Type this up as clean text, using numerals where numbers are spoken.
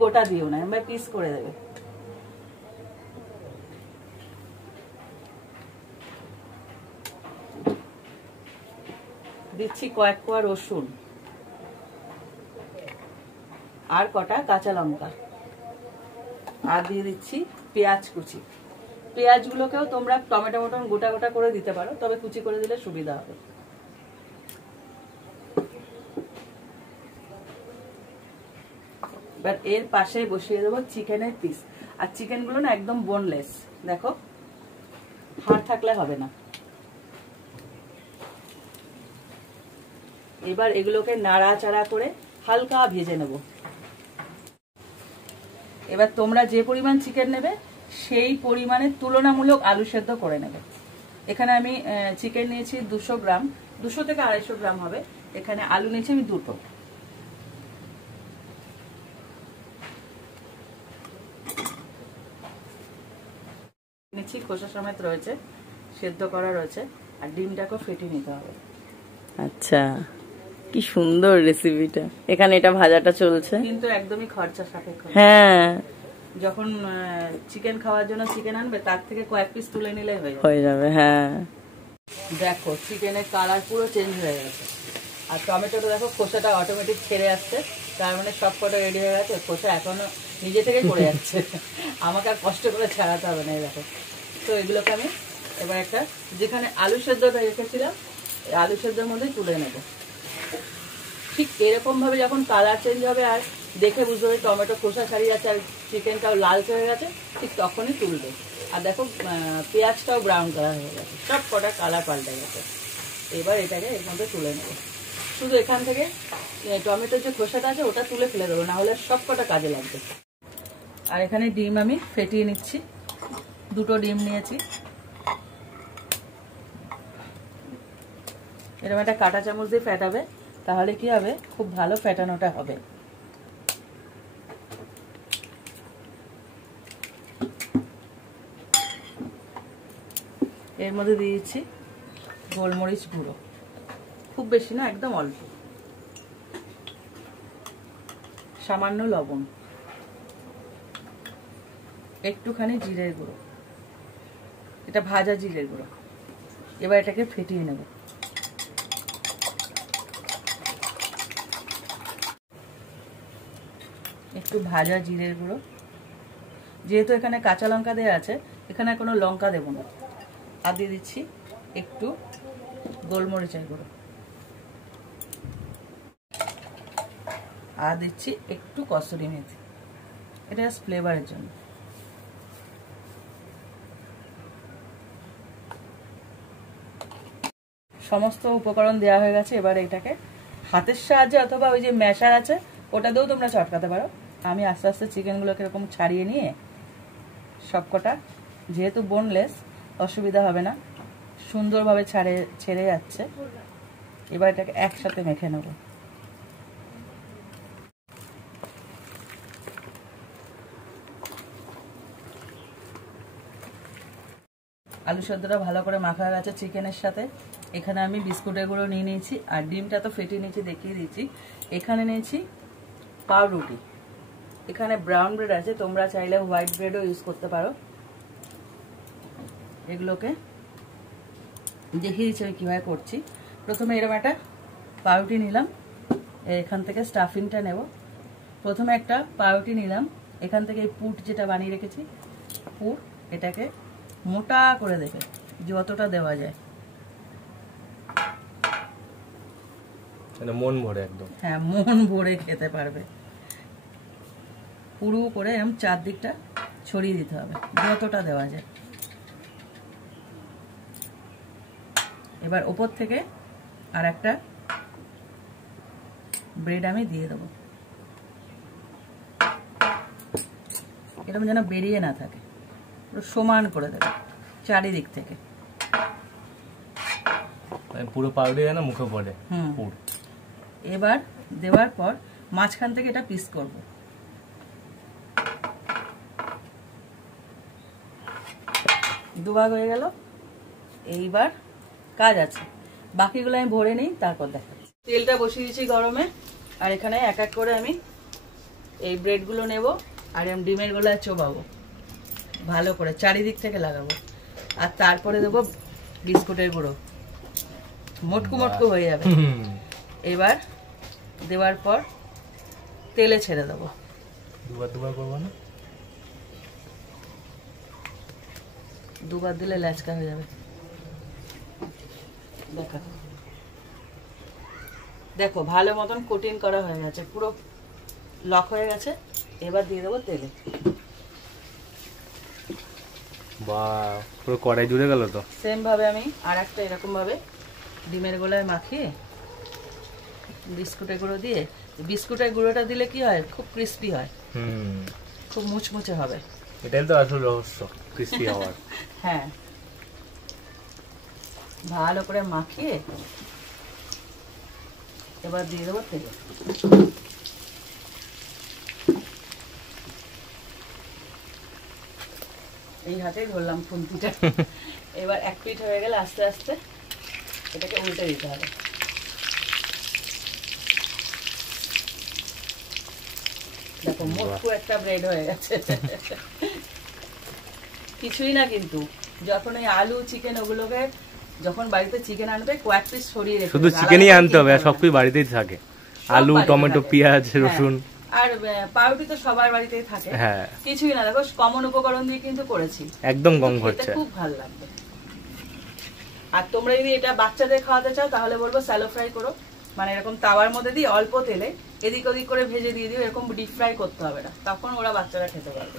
গোটা দিও না, এবার পিস করে দেবে। দিচ্ছি কয়েক কোয়া রসুন আর কটা কাঁচা লঙ্কা, আর দিয়ে দিচ্ছি পেঁয়াজ কুচি। পেঁয়াজগুলোকেও তোমরা টমেটো মটন গোটা গোটা করে দিতে পারো, তবে কুচি করে দিলে সুবিধা হবে। এবার এর পাশে বসিয়ে দেবো চিকেনের পিস। আর চিকেন গুলো না একদম বোনলেস, দেখো হাড় থাকলে হবে না। এবার এগুলোকে নাড়াচাড়া করে হালকা ভেজে নেব। এবার তোমরা যে পরিমাণ চিকেন নেবে সেই পরিমাণে তুলনামূলক আলু সেদ্ধ করে নেবে। এখানে আমি চিকেন নিয়েছি 200 গ্রাম, 200 থেকে 250 গ্রাম হবে। এখানে আলু নিয়েছি আমি 2টো। নিচ্ছি খোসা সমেত রয়েছে, সেদ্ধ করা রয়েছে, আর ডিমটাকেও ফেটে নিতে হবে। আচ্ছা, কি সুন্দর রেসিপিটা। এখানে এটা ভাজাটা চলছে, কিন্তু একদমই খরচা সাপেক্ষ। হ্যাঁ, যখন চিকেন খাওয়ার জন্য চিকেন আনবে তার থেকে কয়েক পিস তুলে নিলে হয়ে যাবে। হ্যাঁ, দেখো চিকেনের কালার পুরো চেঞ্জ হয়ে গেছে। আর টমেটোটা দেখো খোসাটা অটোমেটিক ছেড়ে আসছে, তার মানে সব কটা রেডি হয়ে গেছে। খোসা এখনো নিজে থেকে পড়ে যাচ্ছে, আমাকে আর কষ্ট করে ছাড়াতে হবে না। দেখো, তো এগুলোকে আমি এবার একটা যেখানে আলু সেদ্ধটা রেখেছিলাম আলু সেদ্ধের মধ্যে তুলে নেব। ঠিক এরকম ভাবে যখন কালার চেঞ্জ হবে আর দেখে বুঝতে হবে টমেটো খোসা ছাড়িয়ে যাচ্ছে আর চিকেনটাও লালচে হয়ে গেছে, ঠিক তখনই তুলবে। আর দেখো পেঁয়াজটাও ব্রাউন কালার হয়ে গেছে, সব কটা কালার পাল্টে গেছে। এবার এটাকে এর মধ্যে তুলে নেব। শুধু এখান থেকে টমেটোর যে খোসাটা আছে ওটা তুলে ফেলে দেবো, না হলে সব কটা কাজে লাগবে। আর এখানে ডিম আমি ফেটিয়ে নিচ্ছি, 2টো ডিম নিয়েছি। এরকম একটা কাঁটা চামচ দিয়ে ফেটাবে, তাহলে কি হবে, খুব ভালো ফেটানোটা হবে। এর মধ্যে দিয়ে দিচ্ছি গোলমরিচ গুঁড়ো, খুব বেশি না, একদম অল্প। সামান্য লবণ, একটুখানি জিরের গুঁড়ো, এটা ভাজা জিরের গুঁড়ো। এবার এটাকে ফেটিয়ে নেব। একটু ভাজা জিরের গুঁড়ো, যেহেতু এখানে কাঁচা লঙ্কা দেওয়া আছে এখানে কোনো লঙ্কা দেব না। আর দিয়ে দিচ্ছি একটু গোলমরিচের গুঁড়ো, আর দিচ্ছি একটু কসুরি মেথি, এটা ফ্লেভারের জন্য। সমস্ত উপকরণ দেওয়া হয়ে গেছে। এবার এটাকে হাতের সাহায্যে অথবা ওই যে ম্যাশার আছে ওটা দিয়েও তোমরা চটকাতে পারো। আমি আস্তে আস্তে চিকেনগুলোকে এরকম ছাড়িয়ে নিয়ে সবকটা, যেহেতু বোনলেস অসুবিধা হবে না, সুন্দরভাবে ছেড়ে যাচ্ছে। এবার এটাকে একসাথে মেখে নেব। আলু সেদ্ধটা ভালো করে মাখা গেছে চিকেনের সাথে। এখানে আমি বিস্কুটের গুঁড়ো নিয়ে নিয়েছি, আর ডিমটা তো ফেটিয়ে নিয়েছি, দেখিয়ে দিয়েছি। এখানে নিয়েছি পাউরুটি, এখানে ব্রাউন ব্রেড আছে, তোমরা চাইলে হোয়াইট ব্রেডও ইউজ করতে পারো। এগুলোকে দেখিয়ে দিচ্ছি আমি কীভাবে করছি। প্রথমে এরকম একটা পাউরুটি নিলাম, এখান থেকে স্টাফিংটা নেব। প্রথমে একটা পাউরুটি নিলাম, এখান থেকে এই পুট যেটা বানিয়ে রেখেছি পুট, এটাকে মোটা করে দেবে যতটা দেওয়া যায়, মন ভরে একদম। হ্যাঁ, মন ভরে খেতে পারবে। পুরো করে এরকম চারদিকটা ছড়িয়ে দিতে হবে যতটা দেওয়া যায়। এবার ওপর থেকে আর একটা ব্রেড আমি দিয়ে দেবো, এরকম যেন বেরিয়ে না থাকে, পুরো সমান করে দেবে চারিদিক থেকে। পুরো পাউডার যেন মুখে পড়ে। এবার দেওয়ার পর মাঝখান থেকে এটা পিস করব। দুভাগ হয়ে গেল। এইবার কাজ আছে, বাকিগুলো আমি ভরে নিই, তারপর দেখাচ্ছি। তেলটা বসিয়ে দিয়েছি গরমে, আর এখানে এক এক করে আমি এই ব্রেডগুলো নেব আর এরকম ডিমের গোলায় চোবাবো ভালো করে, চারিদিক থেকে লাগাবো। আর তারপরে দেবো বিস্কুটের গুঁড়ো, মোটকু মোটকু হয়ে যাবে। এবার দেওয়ার পর তেলে ছেড়ে দেবো। দুবার করবো না? দুবার দিলে ল্যাচকা হয়ে যাবে। দেখো ভালো মতন কোটিং করা হয়ে গেছে, পুরো লক হয়ে গেছে। এবার দিয়ে দেবো তেলে। বাহ, পুরো কড়াই জুড়ে গেল তো। সেম ভাবে আমি আর একটা এরকম ভাবে ডিমের গোলায় মাখিয়ে বিস্কুটের গুঁড়ো দিয়ে, বিস্কুটের গুঁড়োটা দিলে কি হয়, খুব ক্রিস্পি হয়, খুব মুচমুচে হবে। এটাই তো আসল রহস্য, ক্রিস্পি হওয়ার। হ্যাঁ, ভালো করে মাখিয়ে এবার দিয়ে দেবো তেলে। এই হাতেই ধরলাম খুন্তিটা। এবার এক পিঠ হয়ে গেলে আস্তে আস্তে এটাকে উল্টে দিতে হবে। দেখো মোটকু একটা ব্রেড হয়ে গেছে। কিছুই না, কিন্তু যখন ওই আলু চিকেন ওগুলোকে যখন বাড়িতে চিকেন আনবে কয়েক পিস সরিয়ে রেখে শুধু চিকেনই আনতে হবে, আর সবকিছু বাড়িতেই থাকে, আলু টমেটো পেঁয়াজ রসুন। আর পাউরুটি তো সবার বাড়িতেই থাকে। হ্যাঁ, কিছুই না, দেখো কমন উপকরণ দিয়ে কিন্তু করেছি, একদম কম খরচা, খুব ভালো লাগবে। আর তোমরা যদি এটা বাচ্চাদের খাওয়াতে চাও তাহলে বলবো স্যালো ফ্রাই করো, মানে এরকম তাওয়ার মধ্যে দিয়ে অল্প তেলে এদিক ওদিক করে ভেজে দিয়ে দিও, এরকম ডিপ ফ্রাই করতে হবে না, তখন ওরা বাচ্চারা খেতে পারবে।